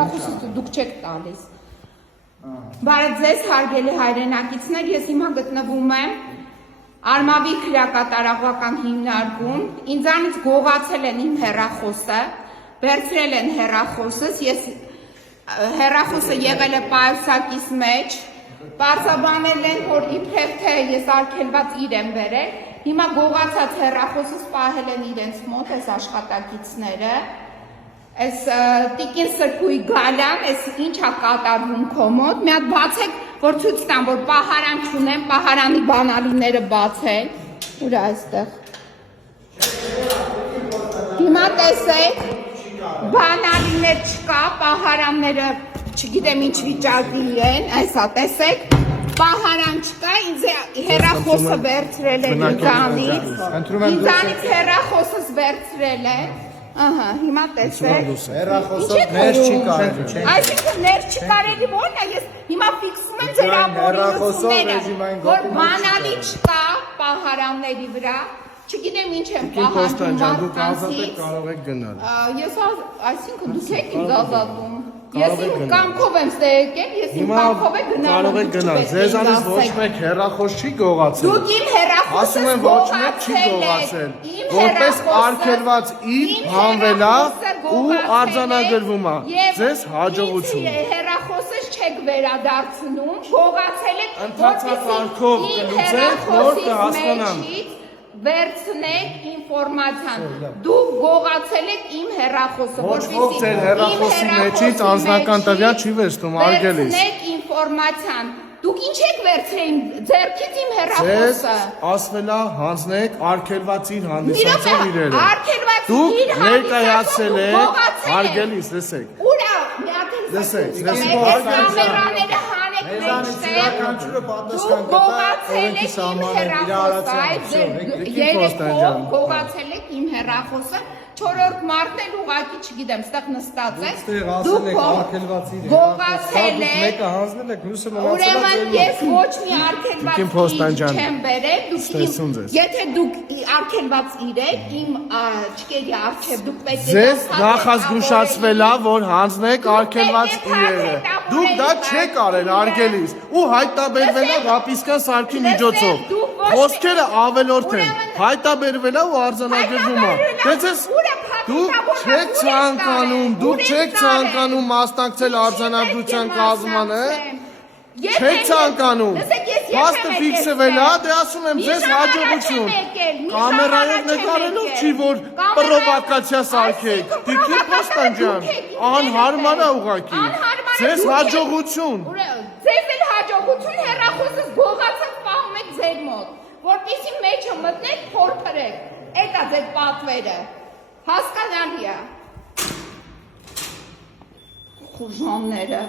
Դուք չեք տալիս։ Բարև ձեզ, հարգելի հայրենակիցներ, ես հիմա գտնվում եմ Արմավի քրեակատարողական հիմնարկում, ինձանից գողացել են իմ հեռախոսը, վերցրել են հեռախոսս, ես հեռախոսը եղել է պայուսակիս մեջ, պարզաբանել են, որ իբրև թե ես արգելված իրեմ բերել, հիմա գողացած հեռախոսս պահել են իրենց մոտ, այս աշխատակիցները, այս տիկին Սրբույի Գալյան, այս ինչա կատարվում քո մոտ, մի հատ բացեք, որ ցույց տամ, որ պահարան չունեմ, պահարանի բանալիները բացել, ուր է այստեղ։ Հիմա տեսեք, բանալիներ չկա, պահարանները չգիտեմ ինչ վիճակի են, այսա տեսեք, պահարան չկա, ինձ հեռախոսը վերցրել են ինձանից հեռախոսս վերցրել են, ահա, հիմա տեսեք, հեռախոսով ներ չի կարելի, այսինքն ներ չի կարելի, որն է, ես հիմա ֆիքսում եմ ձեր ապօրինությունները, որ բանալի չկա պահարանների վրա, չգիտեմ ինչ եմ պահանջում մարդկանցից, կարող եք գնալ։ Ես այսինքն դուք եք ինձ ազատում, ես իմ կամքով եմ ստե եկել, ես իմ կամքով եմ գնալու, կարող եք գնալ, ձեզանից ոչ մեկ հեռախոս չի գողացել։ Դուք իմ հեռախոսս գողացել, որպես արգելված իր հանվելա ու արձանագրվում է, ձեզ հաջողություն։ Հեռախոսս չեք վերադարձնում, գողացել եք, ընթացակարգով կլուծեք, նոր կհասկանամ։ Վերցնեք ինֆորմացիան, դուք գողացել եք իմ հեռախոսը, Ոչ ձեր հեռախոսի մեջից անձնական տվյալ չի վերցնում, արգելիս։ Վերցնեք ինֆորմացիան, դուք ինչ եք վերցրել ձեռքից իմ հեռախոսը։ Ասվել է հանձնեք արգելված իր հանդիսացող իրերը։ Դուք ներկայացել եք, արգելիս, լսեք։ Ուր է, մի հատ Լսեք, կամերաները հանեք մեջտեղ, դուք գողացել եք իմ հեռախոսը, երեքով գողացել եք իմ հեռախոսը, 4-րդ մարտն էլ ուղղակի չգիտեմ, ստեղ նստած եք, դուք գողացել եք, ուրեմն ես ոչ մի արգելված իր չեմ բերել, եթե դուք արգելված իրեք, իմ չկերի առջև դուք պետք է ձեզ նախազգուշացվել է, որ հանձնեք արգելված իրերը, դուք դա չեք արել արգելիս, ու հայտնաբերվել է Ռապիսկան սարքի միջոցով, խոսքերը ավելորդ են, հայտնաբերվել է ու արձանագրվում է, դուք չեք ցանկանում մասնակցել արձանագրության կազմմանը, չեք ցանկանում, փաստը ֆիքսվել է, դե ասում եմ ձեզ հաջողություն, կամերայով նկարելով չի, որ պրովոկացիա սարքեք, Տիկին Պոստանջան, անհարմար է ուղղակի, ձեզ հաջողություն։ Ձեզ էլ հաջողություն, հեռախոսս գողացած պահում եք ձեր մոտ, որպեսզի մեջը մտնեք, փորփրեք, էդ է ձեր պատվերը, հասկանալի է, խուժանները։